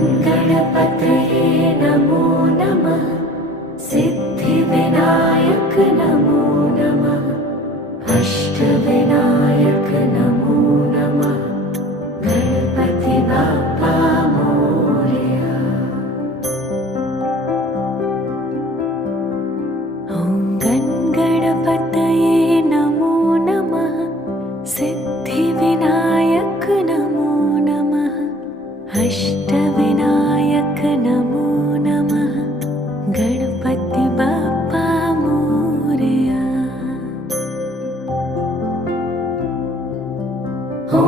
गणपतये नमो नमः। सिद्धिविनायक नमो नमः। अष्टविनायक नमो नमः। गणपति बाप्पा मोरया। ॐ गणपतये नमो नमः। सिद्धिविनायक नमो नमः। अष्टविनायक नमो नमः। गणपति बाप्पा मोरया। ॐ